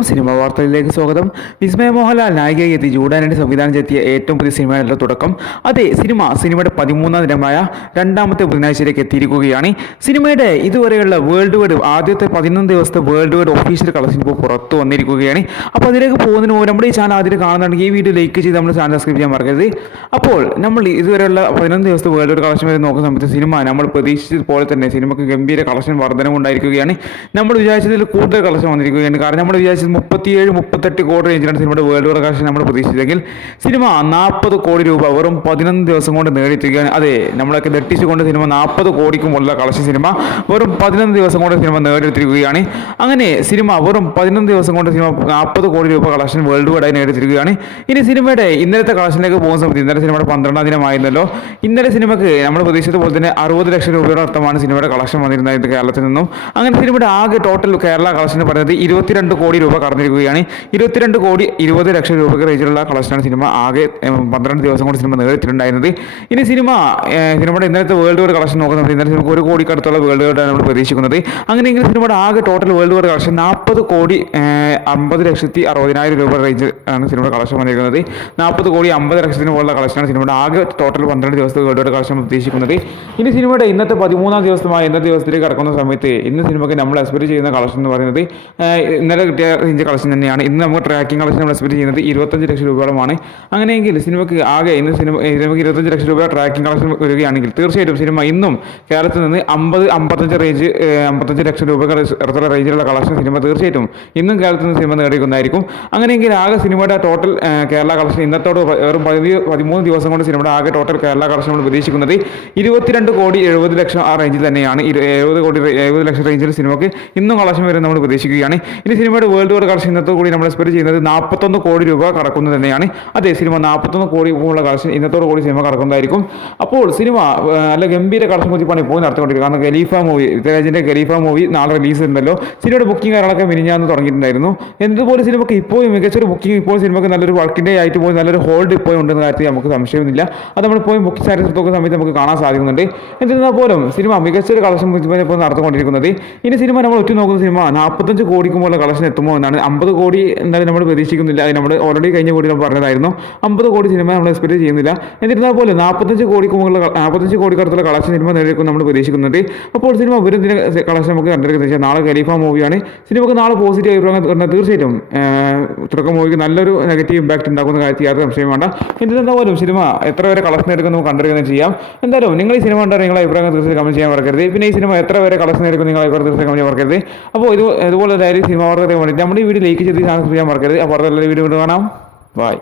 എല്ലാവർക്കും സിനിമാ വാർത്തയിലേക്ക് സ്വാഗതം. വിസ്മയ മോഹൻലാൽ നായികയായി എത്തി ജൂഡാനായിട്ട് സംവിധാനം ചെയ്തിയ ഏറ്റവും പുതിയ സിനിമയുടെ തുടക്കം. അതെ, സിനിമയുടെ 13ാം ദിനമായ രണ്ടാമത്തെ ബുധനാഴ്ചയിലേക്ക് എത്തിയിരിക്കുകയാണ്. സിനിമയുടെ ഇതുവരെയുള്ള വേൾഡ് വൈഡ് ആദ്യത്തെ 11 ദിവസത്തെ വേൾഡ് വൈഡ് ഒഫീഷ്യൽ കളക്ഷൻ ഇപ്പോൾ പുറത്തു വന്നിരിക്കുകയാണ്. അപ്പോൾ അതിലേക്ക് പോകുന്നതിന് മുമ്പ് നമ്മുടെ ഈ ചാനൽ ആദ്യം കാണുന്നുണ്ടെങ്കിൽ ഈ വീഡിയോ ലൈക്ക് ചെയ്ത് നമ്മുടെ ചാനൽ സബ്സ്ക്രൈബ് ചെയ്യാൻ മറക്കരുത്. അപ്പോൾ നമ്മൾ ഇതുവരെയുള്ള 11 ദിവസത്തെ വേൾഡ് വൈഡ് കളക്ഷൻ വരെ നോക്കുന്ന സമയത്ത് സിനിമ നമ്മൾ പ്രതീക്ഷിച്ചതുപോലെ തന്നെ സിനിമയ്ക്ക് ഗംഭീര കളക്ഷൻ വർധനമുണ്ടായിരിക്കുകയാണ്. നമ്മൾ വിചാരിച്ചതിൽ കൂടുതൽ കളക്ഷൻ വന്നിരിക്കുകയാണ്. കാരണം നമ്മൾ വിചാരിച്ചത് 37-38 കോടി റേഞ്ചിലാണ് സിനിമയുടെ വേൾഡ് വൈഡ് കളക്ഷൻ നമ്മൾ പ്രതീക്ഷിച്ചെങ്കിൽ സിനിമ 40 കോടി രൂപ വെറും 11 ദിവസം കൊണ്ട് നേടിയെത്തുകയാണ്. അതെ, നമ്മളൊക്കെ നെട്ടിച്ചുകൊണ്ട് സിനിമ 40 കോടിക്കുമുള്ള കളക്ഷൻ സിനിമ വെറും 11 ദിവസം കൊണ്ട് സിനിമ നേടിയെടുത്തിരിക്കുകയാണ്. അങ്ങനെ സിനിമ വെറും 11 ദിവസം കൊണ്ട് സിനിമ 40 കോടി രൂപ കളക്ഷൻ വേൾഡ് വൈഡായി നേടിയെടുത്തിരിക്കുകയാണ്. ഇനി സിനിമയുടെ ഇന്നലത്തെ കളക്ഷനിലേക്ക് പോകുന്ന സമയത്ത് ഇന്നലെ സിനിമയുടെ 12ാം ദിനമായിരുന്നല്ലോ. ഇന്നലെ സിനിമയ്ക്ക് നമ്മൾ പ്രതീക്ഷിച്ചതുപോലെ തന്നെ 60 ലക്ഷം രൂപയുടെ അർത്ഥമാണ് സിനിമയുടെ കളക്ഷൻ വന്നിരുന്നത് കേരളത്തിൽ നിന്നും. അങ്ങനെ സിനിമയുടെ ആകെ ടോട്ടൽ കേരള കളക്ഷൻ പറയുന്നത് 22 കോടി രൂപ കടന്നിരിക്കുകയാണ്. 22 കോടി 20 ലക്ഷം രൂപയ്ക്ക് റേഞ്ചിലുള്ള കളക്ഷനാണ് സിനിമ ആകെ 12 ദിവസം കൊണ്ട് സിനിമ നേടിയിട്ടുണ്ടായിരുന്നത്. ഇനി സിനിമയുടെ ഇന്നലത്തെ വേൾഡ് വൈഡ് കളക്ഷൻ നോക്കുന്ന ഇന്നലെ സിനിമ 1 കോടിക്കടുത്തുള്ള വേൾഡ് വൈഡാണ് നമ്മൾ പ്രതീക്ഷിക്കുന്നത്. അങ്ങനെയെങ്കിൽ സിനിമയുടെ ആകെ ടോട്ടൽ വേൾഡ് വൈഡ് കളക്ഷൻ 40 കോടി 50,60,000 രൂപ റേഞ്ച് ആണ് സിനിമയുടെ കളക്ഷൻ വന്നിരിക്കുന്നത്. 40 കോടി 50 ലക്ഷത്തിന് പോലുള്ള കളക്ഷനാണ് സിനിമയുടെ ആകെ ടോട്ടൽ 12 ദിവസത്തെ വേൾഡ് വൈഡ് കളക്ഷൻ പ്രതീക്ഷിക്കുന്നത്. ഇനി സിനിമയുടെ ഇന്നത്തെ 13ാം ദിവസമായ ഇന്നത്തെ ദിവസത്തിലേക്ക് കടക്കുന്ന സമയത്ത് ഇന്ന് സിനിമയ്ക്ക് നമ്മൾ എക്സ്പെക്ട് ചെയ്യുന്ന കളക്ഷൻ എന്ന് പറയുന്നത് ഇന്നലെ കിട്ടിയ റേഞ്ച് കളക്ഷൻ തന്നെയാണ്. ഇന്ന് നമുക്ക് ട്രാക്കിംഗ് കളക്ഷൻ നമ്മൾ എക്സ്പെക്ട് ചെയ്യുന്നത് 25 ലക്ഷം രൂപയോളമാണ്. അങ്ങനെയെങ്കിൽ സിനിമയ്ക്ക് ആകെ ഇന്ന് സിനിമയ്ക്ക് 25 ലക്ഷം രൂപ ട്രാക്കിംഗ് കളക്ഷൻ വരികയാണെങ്കിൽ തീർച്ചയായിട്ടും സിനിമ ഇന്നും കേരളത്തിൽ നിന്ന് 55 ലക്ഷം രൂപ റേഞ്ചിലുള്ള കളക്ഷൻ സിനിമ തീർച്ചയായിട്ടും ഇന്നും കേരളത്തിൽ നിന്ന് സിനിമ നേടിക്കുന്നതായിരിക്കും. അങ്ങനെയെങ്കിൽ ആകെ സിനിമയുടെ ടോട്ടൽ കേരള കളക്ഷൻ ഇന്നത്തോട് വെറും 13 ദിവസം കൊണ്ട് സിനിമയുടെ ആകെ ടോട്ടൽ കേരള കളക്ഷൻ നമ്മൾ പ്രതീക്ഷിക്കുന്നത് 22 കോടി 70 ലക്ഷം ആ റേഞ്ചിൽ തന്നെയാണ്. 70 ലക്ഷം റേഞ്ചിൽ സിനിമയ്ക്ക് ഇന്നും കളക്ഷൻ വരും നമ്മൾ പ്രതീക്ഷിക്കുകയാണ്. ഇനി സിനിമയുടെ വേൾഡ് വൈഡ് കളക്ഷൻ ഇന്നത്തെ കൂടി നമ്മൾ എക്സ്പെക്ട് ചെയ്യുന്നത് 41 കോടി രൂപ കടക്കുന്നത് തന്നെയാണ്. അതേ, സിനിമ 41 കോടി ഉള്ള കളക്ഷൻ ഇന്നത്തോടു കൂടി സിനിമ കടക്കുന്നതായിരിക്കും. അപ്പോൾ സിനിമ നല്ല ഗംഭീര കളക്ഷൻ കുതിപ്പാണ് ഇപ്പോൾ നടത്തിക്കൊണ്ടിരിക്കുന്നത്. കാരണം ഖലീഫ മൂവി നാളെ റിലീസ് ഉണ്ടല്ലോ. സിനിമയുടെ ബുക്കിംഗ് കാര്യങ്ങളൊക്കെ മിനിഞ്ഞാന്ന് തുടങ്ങിയിട്ടുണ്ടായിരുന്നു. എന്തുപോലെ സിനിമയ്ക്ക് ഇപ്പോൾ മികച്ചൊരു ബുക്കിംഗ് ഇപ്പോൾ സിനിമയ്ക്ക് നല്ലൊരു വർക്കിൻ്റെ ആയിട്ട് പോയി നല്ലൊരു ഹോൾഡ് ഇപ്പോൾ ഉണ്ടെന്ന കാര്യത്തിൽ നമുക്ക് സംശയമൊന്നുമില്ല. അത് നമ്മളിപ്പോൾ ബുക്കിംഗ് സ്റ്റാറ്റസ് നോക്കുന്ന സമയത്ത് നമുക്ക് കാണാൻ സാധിക്കുന്നുണ്ട്. എന്നിരുന്നാൽ പോലും സിനിമ മികച്ചൊരു കളക്ഷൻ ഇപ്പോൾ നടത്തിക്കൊണ്ടിരിക്കുന്നത്. ഇനി സിനിമ നമ്മൾ നോക്കുന്ന സിനിമ 45 കോടിക്കുമ്പോൾ കളക്ഷൻ എത്തുമോ എന്നാണ്. 50 കോടി എന്തായാലും നമ്മൾ പ്രതീക്ഷിക്കുന്നില്ല. അത് നമ്മൾ ഓൾറെഡി കഴിഞ്ഞ കോടി നമ്മൾ പറഞ്ഞതായിരുന്നു. 50 കോടി സിനിമ നമ്മൾ എക്സ്പെക്ട് ചെയ്യുന്നില്ല. എന്നിരുന്നാൽ പോലും 45 കോടിക്കടുത്തുള്ള കളക്ഷൻ സിനിമ നേടിയെടുക്കും നമ്മൾ പ്രതീക്ഷിക്കുന്നുണ്ട്. അപ്പോൾ സിനിമ വരും ദിന കളക്ഷൻ നമുക്ക് കണ്ടിരിക്കുന്നത് നാളെ ഖലീഫ മൂവിയാണ്. സിനിമക്ക് നാളെ പോസിറ്റീവ് അഭിപ്രായം പറഞ്ഞാൽ തീർച്ചയായിട്ടും തുടക്കം മൂവിക്ക് നല്ലൊരു നെഗറ്റീവ് ഇമ്പാക്ട് ഉണ്ടാക്കുന്ന കാര്യത്തിൽ യാതൊരു സംശയം വേണ്ട. എന്നിരുന്നാൽ പോലും സിനിമ എത്ര വരെ കളക്ഷൻ എടുക്കും നമുക്ക് കണ്ടിരിക്കുന്നത് ചെയ്യാം. എന്തായാലും നിങ്ങൾ ഈ സിനിമ കണ്ടാൽ നിങ്ങളുടെ അഭിപ്രായം തീർച്ചയായും കമന്റ് ചെയ്യാൻ മറക്കരുത്. പിന്നെ ഈ സിനിമ എത്ര വരെ കളക്ഷൻ എടുക്കും നിങ്ങളുടെ അഭിപ്രായം തീർച്ചയായും കമന്റ് ചെയ്യാൻ മറക്കരുത്. അപ്പോൾ ഇതുപോലെ സിനിമ വാർത്തകളെ വേണ്ടി നമ്മുടെ ഈ വീഡിയോ ലൈക്ക് ചെയ്ത് ചാനൽ ചെയ്യാൻ മറക്കരുത്. അപ്പോൾ അടുത്ത വീഡിയോ കാണാം. ബൈ.